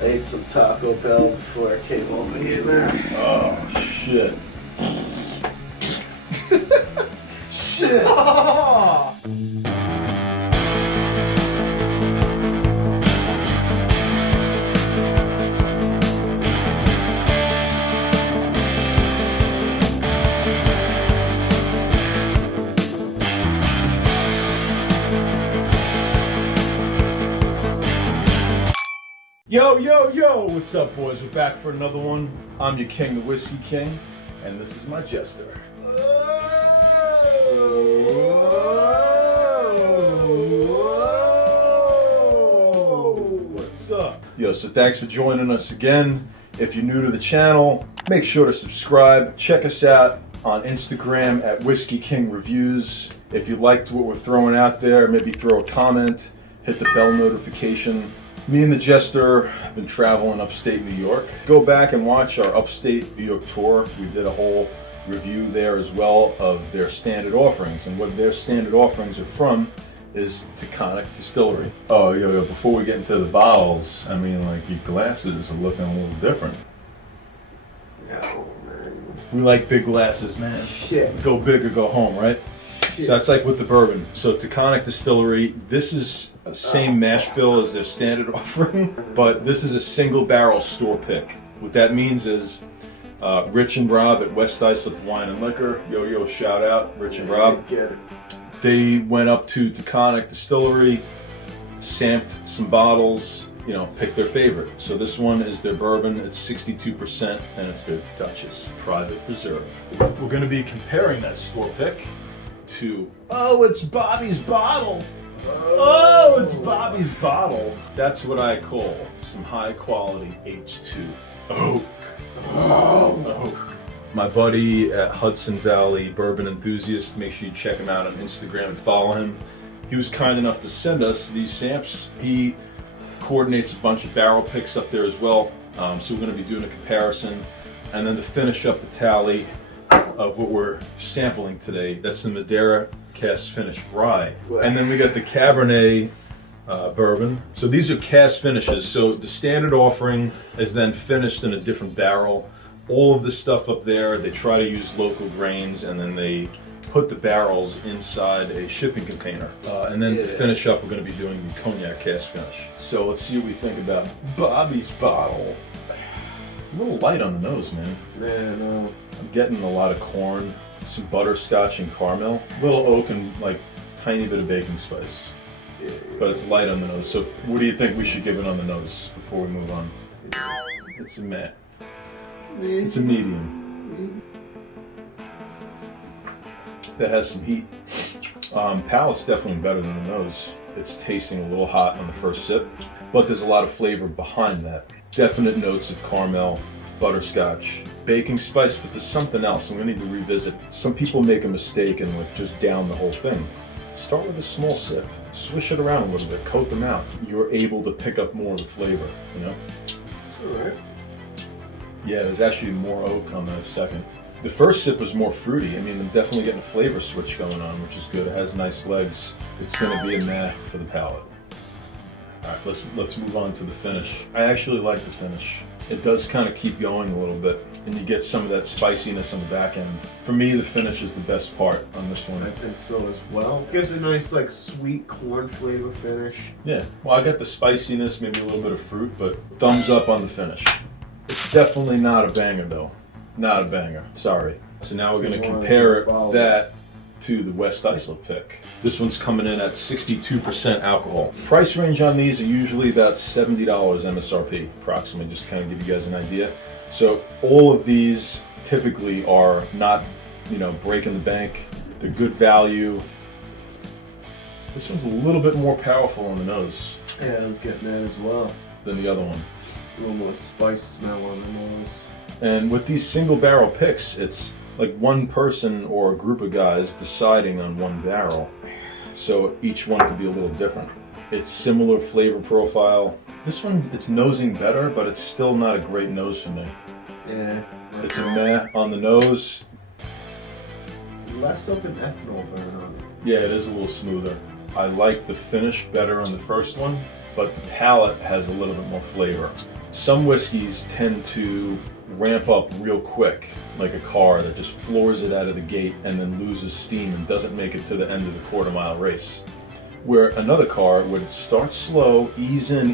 I ate some Taco Bell before I came over here, man. Oh, shit. Shit! Yo, yo, yo! What's up, boys? We're back for another one. I'm your king, the Whiskey King, and this is my jester. What's up? Yo, so thanks for joining us again. If you're new to the channel, make sure to subscribe. Check us out on Instagram at Whiskey King Reviews. If you liked what we're throwing out there, maybe throw a comment, hit the bell notification. Me and the Jester have been traveling upstate New York. Go back and watch our upstate New York tour. We did a whole review there as well of their standard offerings. And what their standard offerings are from is Taconic Distillery. Oh, yo, before we get into the bottles, I mean, like, your glasses are looking a little different. No, man. We like big glasses, man. Shit. Go big or go home, right? So that's like with the bourbon. So Taconic Distillery, this is the same mash bill as their standard offering, but this is a single barrel store pick. What that means is Rich and Rob at West Islip Wine and Liquor, yo, shout out, Rich and Rob. They went up to Taconic Distillery, samped some bottles, you know, picked their favorite. So this one is their bourbon, it's 62%, and it's their Duchess Private Reserve. We're gonna be comparing that store pick to, oh, it's Bobby's bottle. Oh, it's Bobby's bottle. That's what I call some high quality H2 oak. Oak. My buddy at Hudson Valley Bourbon Enthusiast, make sure you check him out on Instagram and follow him. He was kind enough to send us these samps. He coordinates a bunch of barrel picks up there as well. So we're going to be doing a comparison. And then to finish up the tally of what we're sampling today, that's the Madeira cask finish rye. And then we got the Cabernet bourbon. So these are cask finishes. So the standard offering is then finished in a different barrel. All of the stuff up there, they try to use local grains, and then they put the barrels inside a shipping container. And then to finish up, we're going to be doing the Cognac cask finish. So let's see what we think about Bobby's bottle. It's a little light on the nose, man. Man, I'm getting a lot of corn, some butterscotch and caramel, a little oak and like tiny bit of baking spice. But it's light on the nose. So what do you think we should give it on the nose before we move on? It's a meh. It's a medium. That has some heat. Palate's definitely better than the nose. It's tasting a little hot on the first sip, but there's a lot of flavor behind that. Definite notes of caramel, butterscotch, baking spice, but there's something else, and we need to revisit. Some people make a mistake and like just down the whole thing. Start with a small sip, swish it around a little bit, coat the mouth. You're able to pick up more of the flavor, you know? it's alright. Yeah, there's actually more oak on the second. The first sip was more fruity. I mean, I'm definitely getting a flavor switch going on, which is good. It has nice legs. It's going to be a meh for the palate. All right, let's move on to the finish. I actually like the finish. It does kind of keep going a little bit, and you get some of that spiciness on the back end. For me, the finish is the best part on this one. I think so as well. Gives a nice, like, sweet corn flavor finish. Yeah, well, I got the spiciness, maybe a little bit of fruit, but thumbs up on the finish. It's definitely not a banger, though. Not a banger, sorry. So now we're going to compare that to the West Islip pick. This one's coming in at 62% alcohol. Price range on these are usually about $70 MSRP, approximately, just to kind of give you guys an idea. So all of these typically are not, you know, breaking the bank. They're good value. This one's a little bit more powerful on the nose. Yeah, I was getting that as well. Than the other one. A little more spice smell on the nose. And with these single barrel picks, it's like one person or a group of guys deciding on one barrel. So each one could be a little different. It's similar flavor profile. This one, it's nosing better, but it's still not a great nose for me. Yeah. It's a meh on the nose. Less of an ethanol burn on it. Yeah, it is a little smoother. I like the finish better on the first one. but the palate has a little bit more flavor. Some whiskeys tend to ramp up real quick, like a car that just floors it out of the gate and then loses steam and doesn't make it to the end of the quarter-mile race. Where another car would start slow, ease in,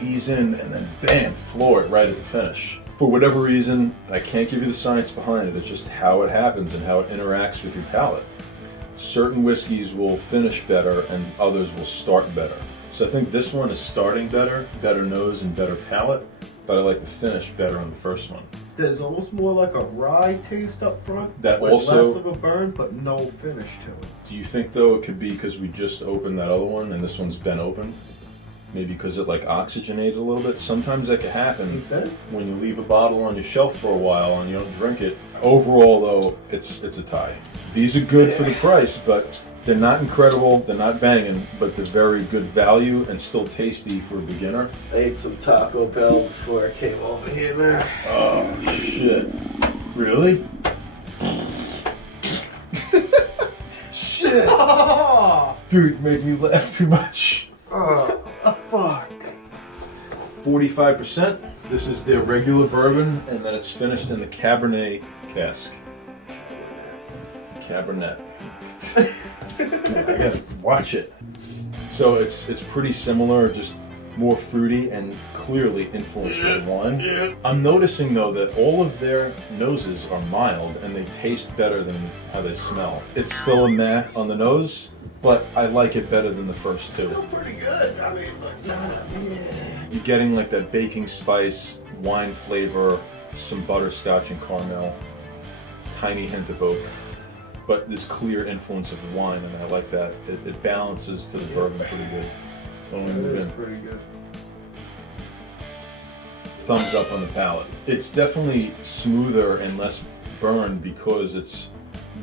and then bam, floor it right at the finish. For whatever reason, I can't give you the science behind it, it's just how it happens and how it interacts with your palate. Certain whiskeys will finish better and others will start better. So I think this one is starting better nose and better palate, but I like the finish better on the first one. There's almost more like a rye taste up front, That with also, less of a burn, but no finish to it. do you think though it could be because we just opened that other one and this one's been opened? Maybe because it like oxygenated a little bit? Sometimes that can happen when you leave a bottle on your shelf for a while and you don't drink it. Overall though, it's a tie. These are good for the price, but they're not incredible, they're not banging, but they're very good value and still tasty for a beginner. I ate some Taco Bell before I came over here, man. Oh shit. Really? Shit! Dude, made me laugh too much. Fuck. 45%. This is their regular bourbon, and then it's finished in the Cabernet cask. Cabernet. I gotta watch it. So it's pretty similar, just more fruity and clearly influenced by wine. I'm noticing though that all of their noses are mild and they taste better than how they smell. It's still a meh on the nose, but I like it better than the first two. Still pretty good. I mean, but You're getting like that baking spice, wine flavor, some butterscotch and caramel, tiny hint of oak, but this clear influence of wine, and I like that. It balances to the bourbon pretty good. When we move in. pretty good. Thumbs up on the palate. It's definitely smoother and less burn because it's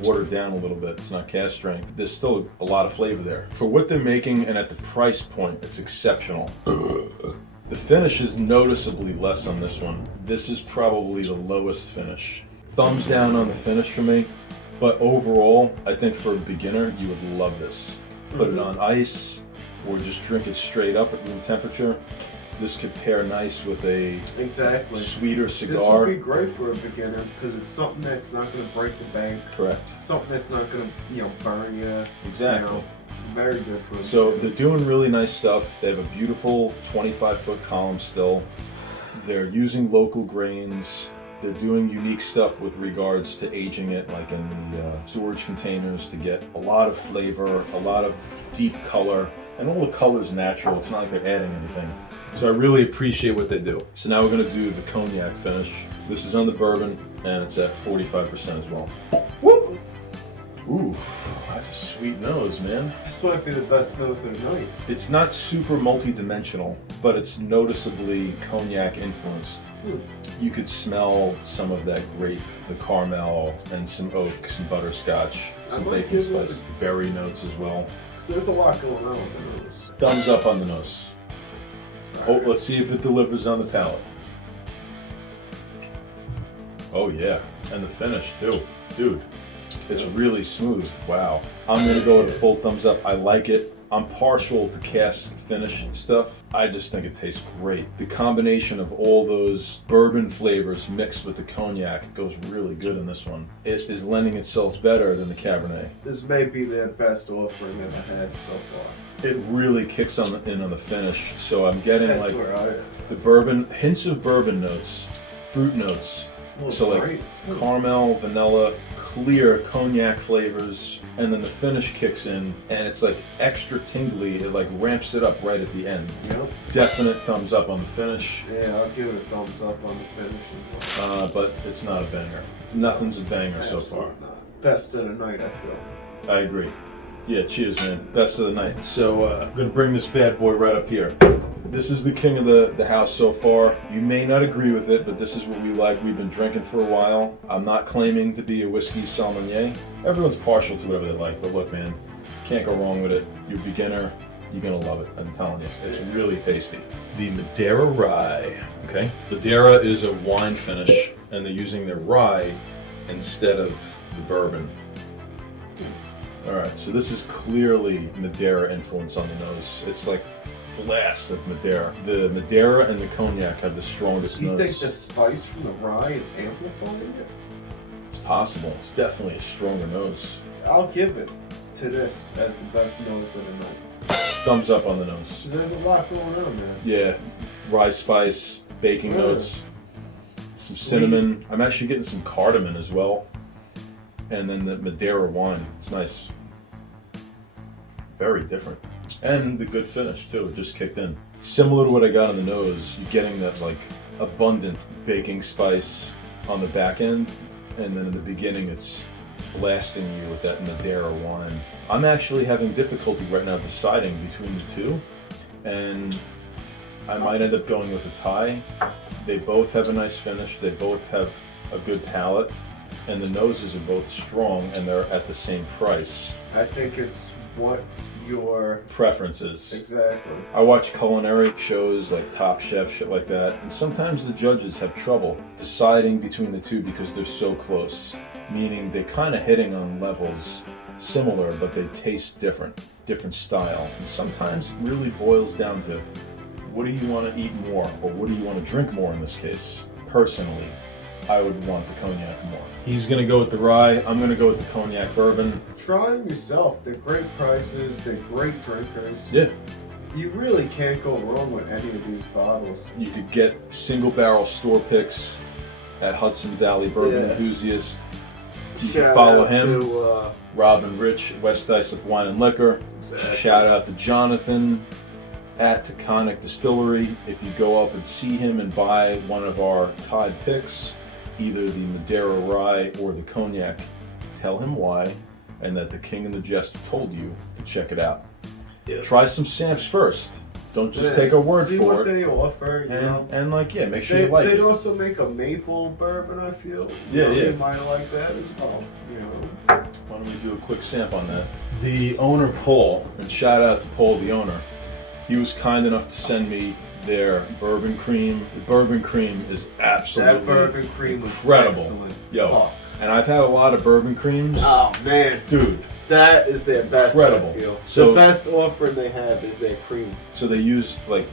watered down a little bit. It's not cask strength. There's still a lot of flavor there. For what they're making and at the price point, it's exceptional. The finish is noticeably less on this one. This is probably the lowest finish. Thumbs down on the finish for me, but overall, I think for a beginner, you would love this. Put it on ice, or just drink it straight up at room temperature. This could pair nice with a sweeter cigar. This would be great for a beginner because it's something that's not going to break the bank. Correct. Something that's not going to, burn you. Exactly. Very good for a So beginner. they're doing really nice stuff. They have a beautiful 25-foot column still. They're using local grains. They're doing unique stuff with regards to aging it, like in the storage containers, to get a lot of flavor, a lot of deep color, and all the color's natural. It's not like they're adding anything. So I really appreciate what they do. So now we're going to do the cognac finish. This is on the bourbon, and it's at 45% as well. Woo! Ooh, that's a sweet nose, man. This might be the best nose of the night. It's not super multi-dimensional, but it's noticeably cognac influenced. You could smell some of that grape, the caramel, and some oak, some butterscotch, some baking spice, berry notes as well. So there's a lot going on with the nose. Thumbs up on the nose. Oh, let's see if it delivers on the palate. Oh yeah, and the finish too. Dude, it's really smooth. Wow. I'm gonna go with a full thumbs up. I like it. I'm partial to cask finish stuff. I just think it tastes great. The combination of all those bourbon flavors mixed with the cognac goes really good in this one. It is lending itself better than the Cabernet. This may be their best offering I've had so far. It really kicks in on the finish. So I'm getting That's like where I am. the bourbon, hints of bourbon notes, fruit notes. So like caramel, vanilla, clear cognac flavors, and then the finish kicks in and it's like extra tingly. It like ramps it up right at the end. Yep. Definite thumbs up on the finish. Yeah, I'll give it a thumbs up on the finish. But it's not a banger. Nothing's a banger so far. Not. Best of the night, I feel. I agree. Yeah, cheers, man. Best of the night. So I'm gonna bring this bad boy right up here. This is the king of the house so far. You may not agree with it, but this is what we like. We've been drinking for a while. I'm not claiming to be a whiskey sommelier. Everyone's partial to whatever they like, but look, man, can't go wrong with it. You're a beginner, you're gonna love it. I'm telling you, it's really tasty. The Madeira rye. Okay, Madeira is a wine finish, and they're using their rye instead of the bourbon. All right, so this is clearly Madeira influence on the nose. It's like blast of Madeira. The Madeira and the Cognac have the strongest Do you notes. think the spice from the rye is amplifying it? It's possible. It's definitely a stronger nose. I'll give it to this as the best nose of the night. Thumbs up on the nose. There's a lot going on there. Yeah, rye spice, baking notes, some cinnamon. I'm actually getting some cardamom as well. And then the Madeira wine. It's nice. Very different. And the good finish too, it just kicked in. Similar to what I got on the nose, you're getting that like abundant baking spice on the back end, and then in the beginning it's blasting you with that Madeira wine. I'm actually having difficulty right now deciding between the two, and I might end up going with a tie. They both have a nice finish, they both have a good palate, and the noses are both strong and they're at the same price. I think it's what your Preferences. exactly. I watch culinary shows like Top Chef, shit like that, and sometimes the judges have trouble deciding between the two because they're so close. Meaning they're kind of hitting on levels similar, but they taste different style. And sometimes it really boils down to what do you want to eat more, or what do you want to drink more in this case. Personally, I would want the Cognac more. He's going to go with the rye, I'm going to go with the Cognac bourbon. Try them yourself. They're great prices. They're great drinkers. Yeah. You really can't go wrong with any of these bottles. You could get single barrel store picks at Hudson Valley Bourbon Enthusiast. You can Shout follow out him, to, Rob and Rich, West Islip Wine and Liquor. Exactly. Shout out to Jonathan at Taconic Distillery. If you go up and see him and buy one of our Tide picks, either the Madeira Rye or the Cognac, tell him why, and that the King and the Jester told you to check it out. Yeah. Try some samps first. Don't just take our word See for what it. they offer, you know. And like, yeah, make sure you like They'd it. also make a maple bourbon, I feel. Yeah, yeah. You might like that as well, you know. Why don't we do a quick samp on that? The owner, Paul, and shout out to Paul, the owner, he was kind enough to send me their bourbon cream. The bourbon cream is absolutely That bourbon cream was incredible. excellent. Yo, Oh. and I've had a lot of bourbon creams. Oh, man. Dude, That is their best, incredible. I feel. So- the best offering they have is their cream. so they use like,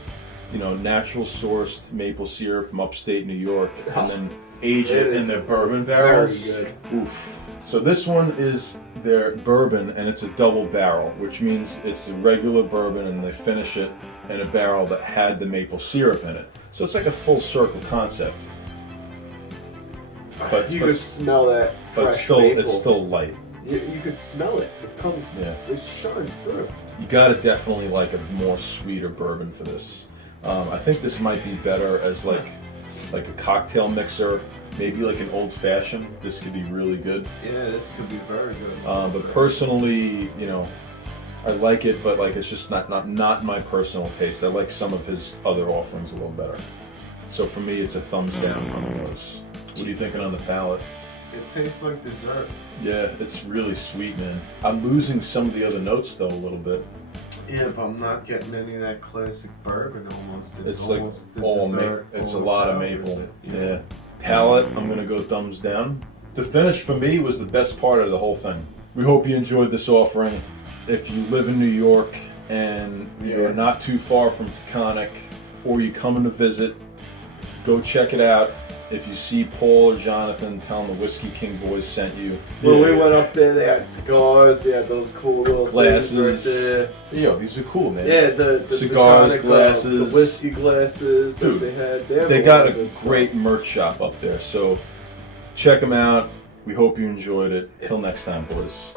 you know, natural sourced maple syrup from upstate New York, and then age it in is their bourbon barrels. very good. Oof. So this one is their bourbon, and it's a double barrel, which means it's a regular bourbon, and they finish it in a barrel that had the maple syrup in it. So it's like a full circle concept. But You could smell that but fresh still, maple. it's still light. You could smell it. It comes. Yeah. It shines through. You gotta definitely like a more sweeter bourbon for this. I think this might be better as like a cocktail mixer, maybe like an old fashioned. This could be really good. Yeah, this could be very good. But personally, you know, I like it, but like it's just not my personal taste. I like some of his other offerings a little better. So for me, it's a thumbs down on the nose. What are you thinking on the palate? It tastes like dessert. Yeah, it's really sweet, man. I'm losing some of the other notes though a little bit. Yeah, but I'm not getting any of that classic bourbon almost. It's like almost the all dessert it's a lot of overpowers maple. it, Yeah. Palate, I'm gonna go thumbs down. The finish for me was the best part of the whole thing. We hope you enjoyed this offering. If you live in New York and you're not too far from Taconic, or you're coming to visit, go check it out. If you see Paul or Jonathan, tell them the Whiskey King boys sent you. When we went up there, they had cigars. They had those cool little Glasses. things right there. Yo, these are cool, man. Yeah, the Cigars, Taconic, glasses. the whiskey glasses Dude, that they had. They have got lot a of good stuff. great merch shop up there, so check them out. We hope you enjoyed it. Till next time, boys.